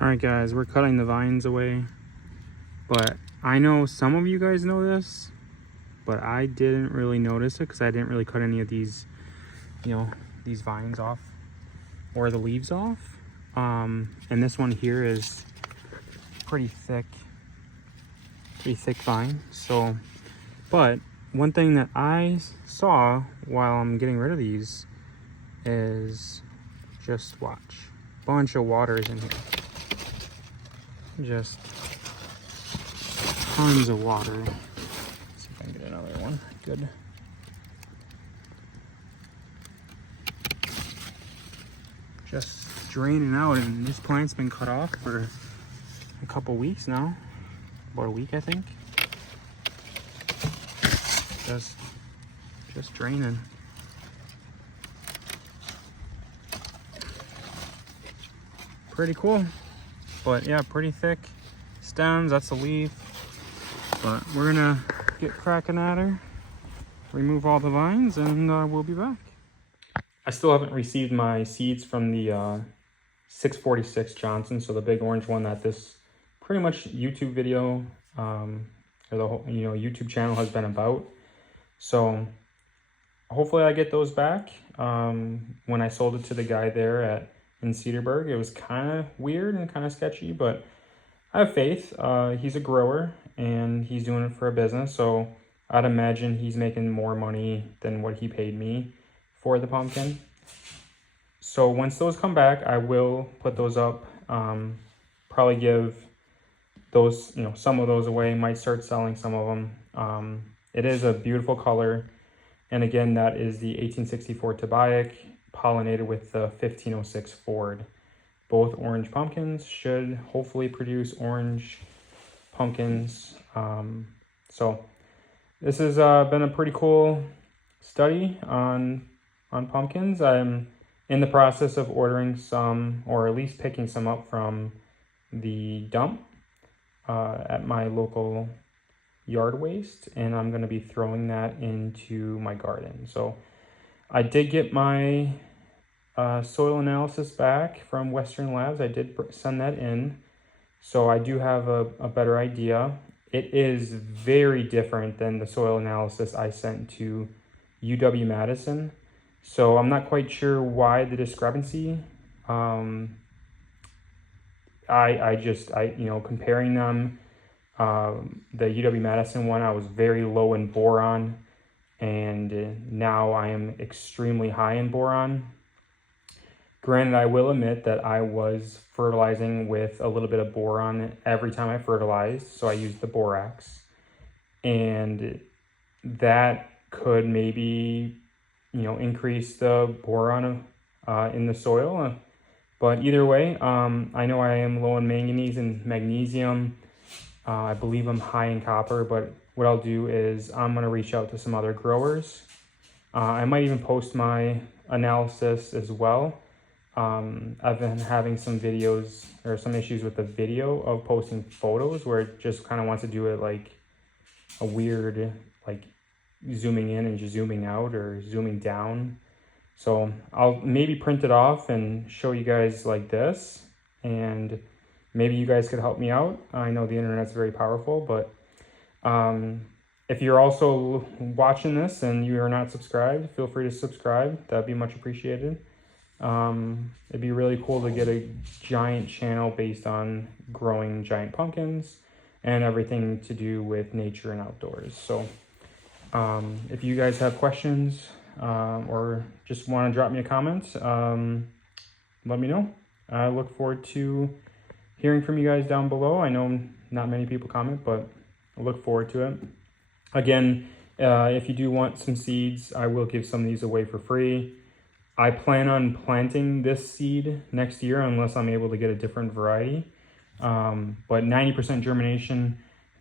All right, guys, we're cutting the vines away, but I know some of you guys know this, but I didn't really notice it because I didn't really cut any of these, these vines off or the leaves off. And this one here is pretty thick vine. So, but one thing that I saw while I'm getting rid of these is, just watch, bunch of water is in here. Just tons of water. Let's see if I can get another one. Good. Just draining out, and this plant's been cut off for a couple weeks now. About a week, I think. Just draining. Pretty cool. But yeah, pretty thick stems. That's a leaf. But we're gonna get cracking at her, remove all the vines, and we'll be back. I still haven't received my seeds from the 646 Johnson, so the big orange one that this pretty much YouTube video or the whole YouTube channel has been about. So hopefully I get those back. When I sold it to the guy there in Cedarburg, it was kind of weird and kind of sketchy, but I have faith. He's a grower and he's doing it for a business, so I'd imagine he's making more money than what he paid me for the pumpkin. So once those come back, I will put those up. Probably give those, some of those away. Might start selling some of them. It is a beautiful color, and again, that is the 1864 Tobiac, pollinated with the 1506 Ford. Both orange pumpkins should hopefully produce orange pumpkins. So this has been a pretty cool study on pumpkins. I'm in the process of ordering some, or at least picking some up from the dump at my local yard waste, and I'm going to be throwing that into my garden. So I did get my soil analysis back from Western Labs. I did send that in, so I do have a better idea. It is very different than the soil analysis I sent to UW-Madison, so I'm not quite sure why the discrepancy. Comparing them, the UW-Madison one, I was very low in boron, and now I am extremely high in boron. Granted, I will admit that I was fertilizing with a little bit of boron every time I fertilized, so I used the borax, and that could maybe, increase the boron in the soil. But either way, I know I am low in manganese and magnesium. I believe I'm high in copper, but what I'll do is I'm going to reach out to some other growers. I might even post my analysis as well. I've been having some videos or some issues with the video of posting photos where it just kind of wants to do it like a weird, like zooming in and just zooming out or zooming down. So I'll maybe print it off and show you guys like this, and maybe you guys could help me out. I know the internet's very powerful, but if you're also watching this and you are not subscribed, feel free to subscribe. That'd be much appreciated. It'd be really cool to get a giant channel based on growing giant pumpkins and everything to do with nature and outdoors. So if you guys have questions or just want to drop me a comment, let me know. I look forward to hearing from you guys down below. I know not many people comment, but I look forward to it. Again, if you do want some seeds, I will give some of these away for free. I plan on planting this seed next year unless I'm able to get a different variety. But 90% germination,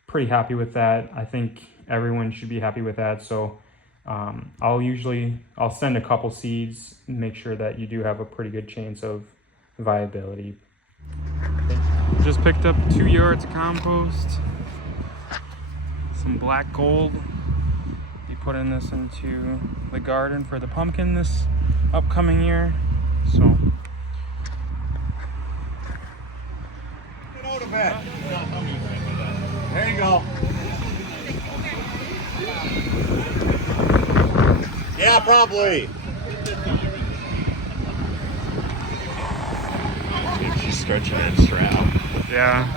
pretty happy with that. I think everyone should be happy with that. So I'll send a couple seeds, make sure that you do have a pretty good chance of viability. Just picked up 2 yards of compost, some black gold. Be putting this into the garden for the pumpkin this upcoming year. So to bed. There you go. Yeah, probably. She's stretching that strap. Yeah.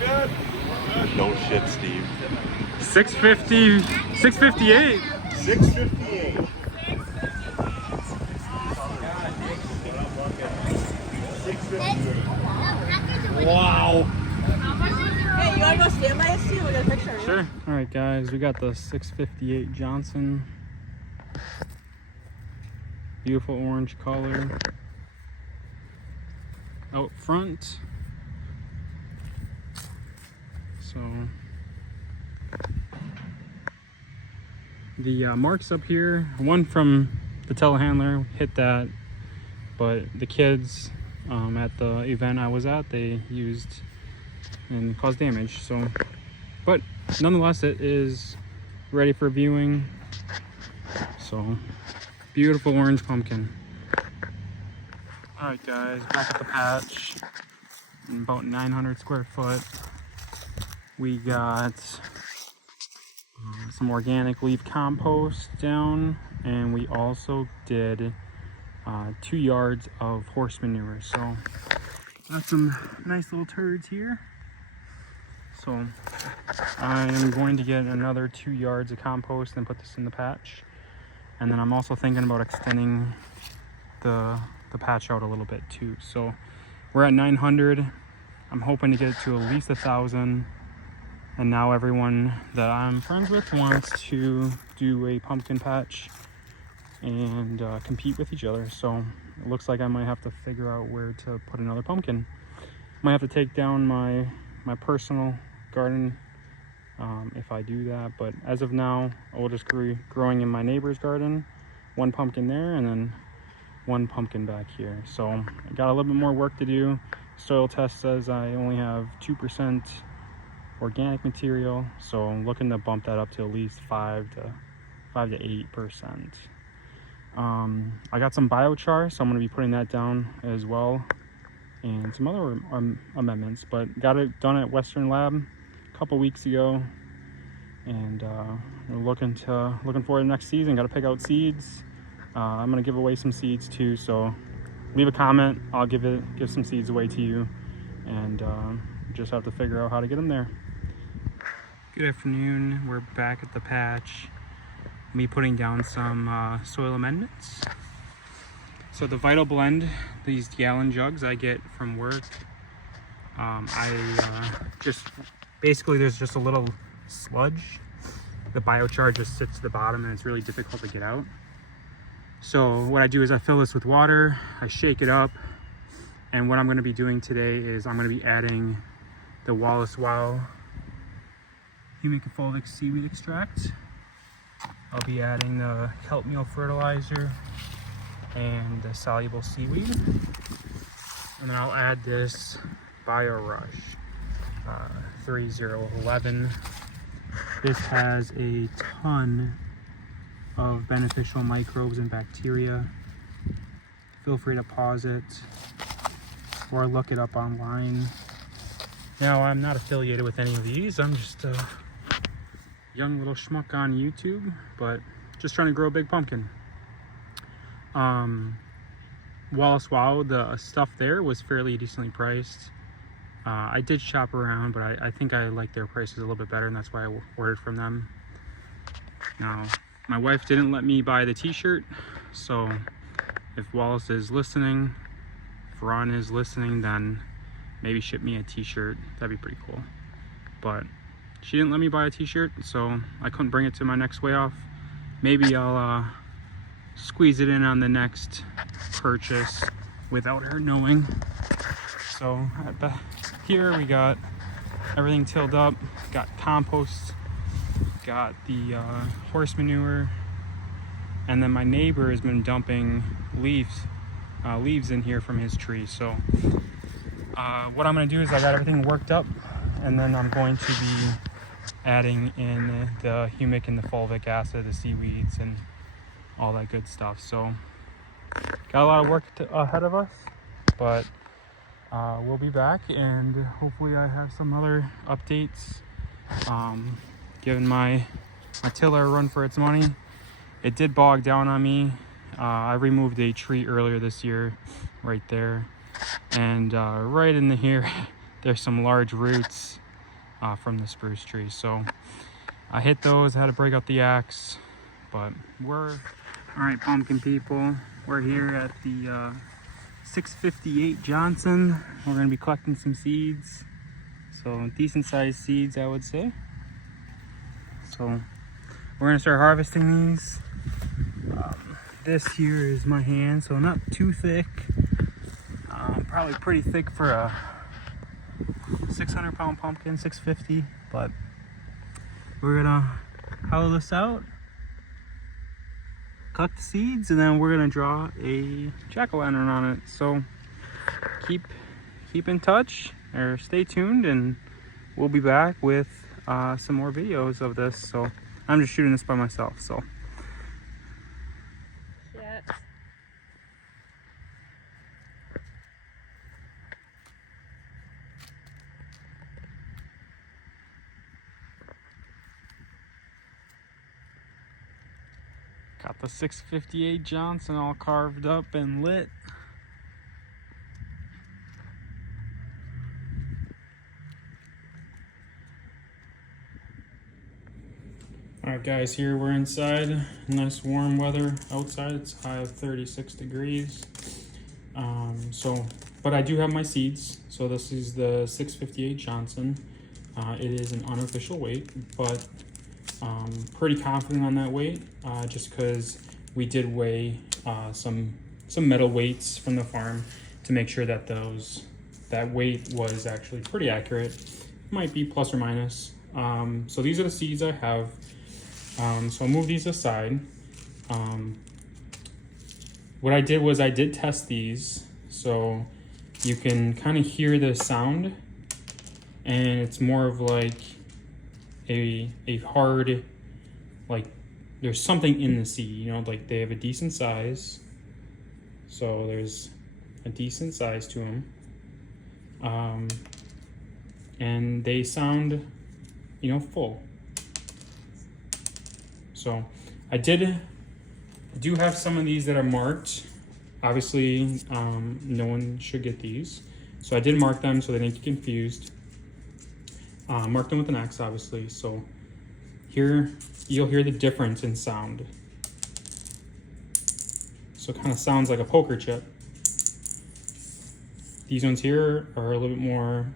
Good. No shit, Steve. 650, 658. 658. Wow. Hey, you wanna go stand by us too? We'll get a picture. Sure. All right, guys, we got the 658 Johnson. Beautiful orange color. Out front. So the marks up here, one from the telehandler hit that, but the kids at the event I was at, they used and caused damage. So, but nonetheless, it is ready for viewing. So, beautiful orange pumpkin. All right, guys, back at the patch. About 900 square foot. We got some organic leaf compost down, and we also did 2 yards of horse manure. So got some nice little turds here. So I am going to get another 2 yards of compost and put this in the patch. And then I'm also thinking about extending the patch out a little bit too. So we're at 900. I'm hoping to get it to at least 1,000. And now everyone that I'm friends with wants to do a pumpkin patch and compete with each other. So it looks like I might have to figure out where to put another pumpkin. Might have to take down my personal garden if I do that. But as of now, I'll just growing in my neighbor's garden. 1 pumpkin there and then 1 pumpkin back here. So I got a little bit more work to do. Soil test says I only have 2% organic material, so I'm looking to bump that up to at least 5 to 8%. I got some biochar, so I'm going to be putting that down as well, and some other amendments. But got it done at Western Lab a couple weeks ago, and we're looking forward to next season. Got to pick out seeds. I'm going to give away some seeds too, so leave a comment. I'll give some seeds away to you, and just have to figure out how to get them there. Good afternoon. We're back at the patch. Me putting down some soil amendments. So the Vital Blend, these gallon jugs I get from work. Just basically there's just a little sludge. The biochar just sits at the bottom and it's really difficult to get out. So what I do is I fill this with water, I shake it up, and what I'm going to be doing today is I'm going to be adding the Wallace Wow humic seaweed extract. I'll be adding the kelp meal fertilizer and the soluble seaweed, and then I'll add this Bio Rush 3011. This has a ton of beneficial microbes and bacteria. Feel free to pause it or look it up online. Now, I'm not affiliated with any of these. I'm just a young little schmuck on YouTube, but just trying to grow a big pumpkin. Wallace Wow, the stuff there was fairly decently priced. I did shop around, but I think I like their prices a little bit better, and that's why I ordered from them. Now, my wife didn't let me buy the t-shirt, so if Wallace is listening, if Ron is listening, then maybe ship me a t-shirt. That'd be pretty cool. But she didn't let me buy a t-shirt, so I couldn't bring it to my next way off. Maybe I'll squeeze it in on the next purchase without her knowing. So here we got everything tilled up, got compost, got the horse manure, and then my neighbor has been dumping leaves in here from his tree. So what I'm going to do is I got everything worked up, and then I'm going to be adding in the humic and the fulvic acid, the seaweeds, and all that good stuff. So got a lot of work ahead of us, but we'll be back, and hopefully I have some other updates. Giving my tiller a run for its money. It did bog down on me. I removed a tree earlier this year right there, and right in here there's some large roots from the spruce tree, so I hit those. I had to break out the axe, but we're all right, pumpkin people. We're here at the 658 Johnson. We're gonna be collecting some seeds, so decent sized seeds, I would say. So we're gonna start harvesting these. This here is my hand, so not too thick. Probably pretty thick for a 600-pound pumpkin, 650, but we're gonna hollow this out, collect the seeds, and then we're gonna draw a jack-o'-lantern on it. So keep in touch, or stay tuned, and we'll be back with some more videos of this. So I'm just shooting this by myself, so. Yes. Got the 658 Johnson all carved up and lit. Alright guys, here we're inside. Nice warm weather outside. It's high of 36 degrees. But I do have my seeds. So this is the 658 Johnson. It is an unofficial weight, but pretty confident on that weight, just because we did weigh some metal weights from the farm to make sure that that weight was actually pretty accurate. Might be plus or minus. So these are the seeds I have. So I'll move these aside. What I did was I did test these, so you can kind of hear the sound, and it's more of like a hard, like there's something in the seed, you know, like they have a decent size. So there's a decent size to them. And they sound, you know, full. So I do have some of these that are marked. Obviously, no one should get these. So I did mark them so they didn't get confused. Marked them with an X, obviously. So here you'll hear the difference in sound. So it kind of sounds like a poker chip. These ones here are a little bit more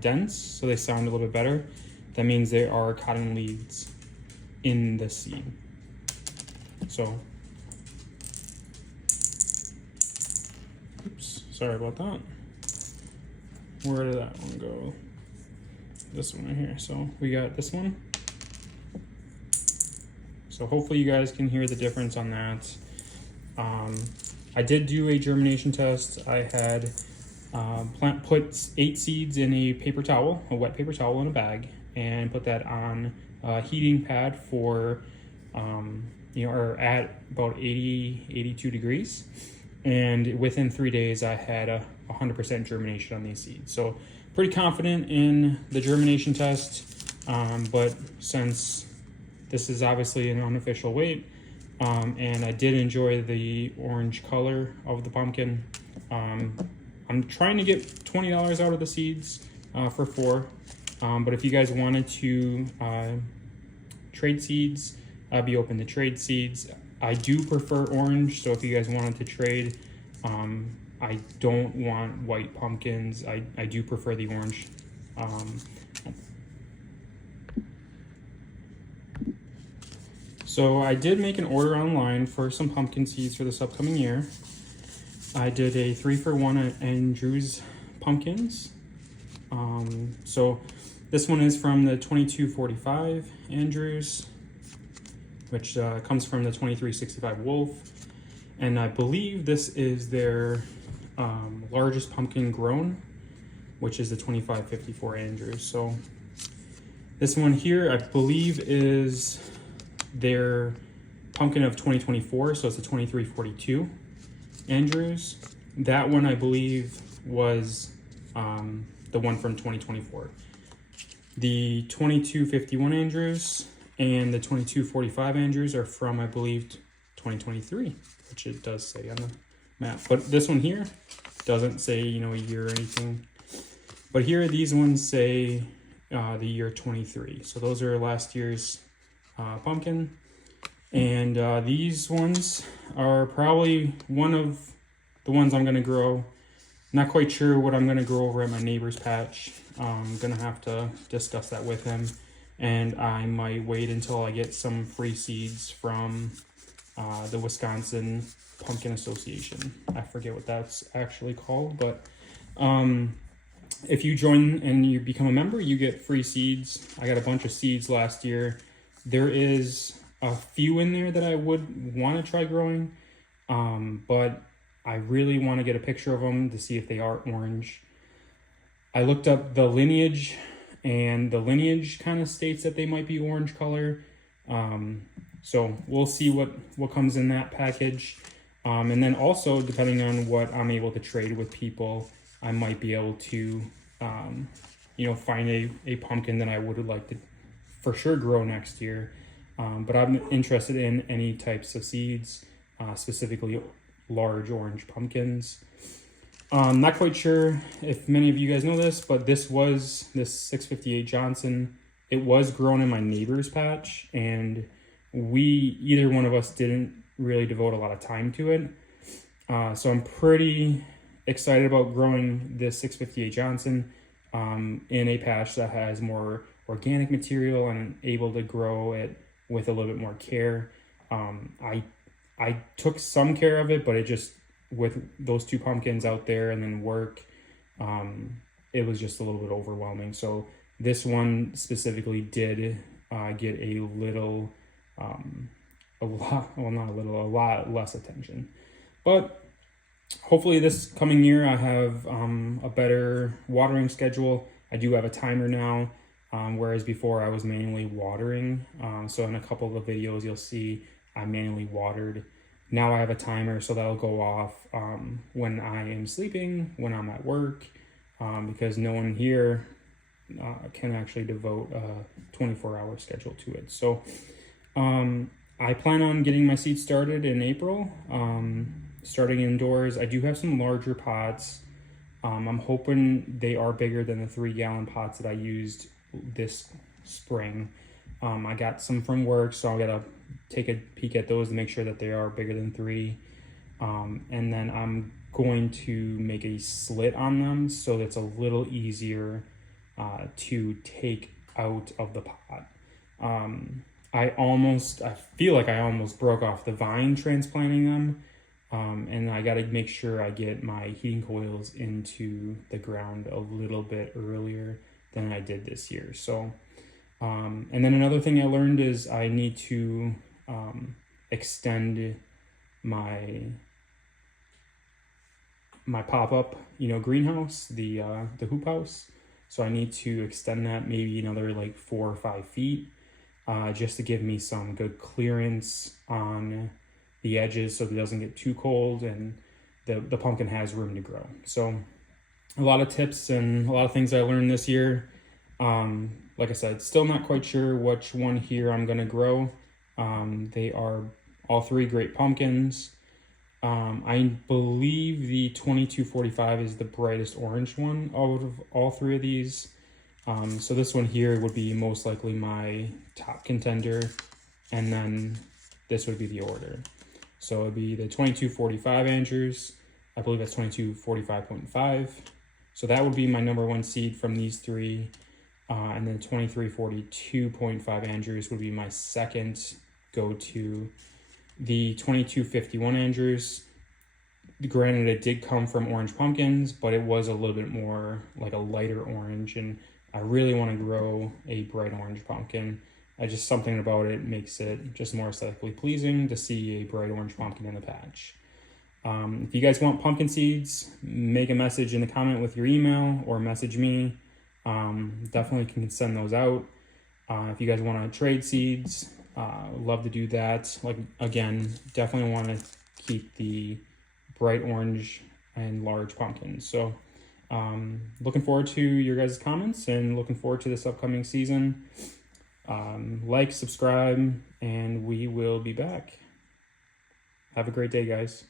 dense, so they sound a little bit better. That means they are cotton leads in the seed. So, oops, sorry about that. Where did that one go? This one right here. So we got this one. So hopefully you guys can hear the difference on that. I did do a germination test. I had put 8 seeds in a paper towel, a wet paper towel in a bag, and put that on a heating pad for, or at about 82 degrees. And within 3 days, I had 100% germination on these seeds. So pretty confident in the germination test, but since this is obviously an unofficial weight, and I did enjoy the orange color of the pumpkin, I'm trying to get $20 out of the seeds for 4. But if you guys wanted to trade seeds, I'd be open to trade seeds. I do prefer orange, so if you guys wanted to trade, I don't want white pumpkins. I do prefer the orange. So I did make an order online for some pumpkin seeds for this upcoming year. I did a 3-for-1 at Andrews pumpkins. So this one is from the 2245 Andrews, which comes from the 2365 Wolf. And I believe this is their largest pumpkin grown, which is the 2554 Andrews. So this one here, I believe, is their pumpkin of 2024. So it's a 2342 Andrews. That one, I believe, was the one from 2024. The 2251 Andrews and the 2245 Andrews are from, I believe, 2023, which it does say on the map. But this one here doesn't say, you know, a year or anything. But here, these ones say the year 23. So those are last year's pumpkin. And these ones are probably one of the ones I'm gonna grow. Not quite sure what I'm gonna grow over at my neighbor's patch. I'm gonna have to discuss that with him. And I might wait until I get some free seeds from the Wisconsin Pumpkin Association. I forget what that's actually called, but if you join and you become a member, you get free seeds. I got a bunch of seeds last year. There is a few in there that I would want to try growing, but I really want to get a picture of them to see if they are orange. I looked up the lineage, and the lineage kind of states that they might be orange color. So we'll see what comes in that package. And then also, depending on what I'm able to trade with people, I might be able to, you know, find a pumpkin that I would like to for sure grow next year. But I'm interested in any types of seeds, specifically large orange pumpkins. Not quite sure if many of you guys know this, but this 658 Johnson, it was grown in my neighbor's patch, and either one of us didn't really devote a lot of time to it. So I'm pretty excited about growing this 658 Johnson in a patch that has more organic material and able to grow it with a little bit more care. I took some care of it, but it just, with those two pumpkins out there and then work, it was just a little bit overwhelming. So this one specifically did get a lot less attention. But hopefully this coming year I have a better watering schedule. I do have a timer now, whereas before I was manually watering. So in a couple of the videos you'll see I manually watered. Now I have a timer, so that'll go off when I am sleeping, when I'm at work, because no one here can actually devote a 24-hour schedule to it. So I plan on getting my seeds started in April, starting indoors. I do have some larger pots. I'm hoping they are bigger than the 3-gallon pots that I used this spring. I got some from work, so I gotta take a peek at those to make sure that they are bigger than 3. And then I'm going to make a slit on them so it's a little easier to take out of the pot. I feel like I almost broke off the vine transplanting them. And I gotta make sure I get my heating coils into the ground a little bit earlier than I did this year. So, and then another thing I learned is I need to extend my pop-up, greenhouse, the hoop house. So I need to extend that maybe another like 4 or 5 feet, just to give me some good clearance on the edges so it doesn't get too cold and the pumpkin has room to grow. So a lot of tips and a lot of things I learned this year. Like I said, still not quite sure which one here I'm gonna grow. They are all 3 great pumpkins. I believe the 2245 is the brightest orange one out of all 3 of these. So this one here would be most likely my top contender, and then this would be the order. So it'd be the 2245 Andrews. I believe that's 2245.5. So that would be my number 1 seed from these 3. And then 2342.5 Andrews would be my second go-to. The 2251 Andrews, granted it did come from orange pumpkins, but it was a little bit more like a lighter orange, and I really want to grow a bright orange pumpkin. Something about it makes it just more aesthetically pleasing to see a bright orange pumpkin in the patch. If you guys want pumpkin seeds, make a message in the comment with your email or message me. Definitely can send those out. If you guys want to trade seeds, love to do that. Like, again, definitely want to keep the bright orange and large pumpkins. So Looking forward to your guys' comments and looking forward to this upcoming season. Like, subscribe, and we will be back. Have a great day, guys.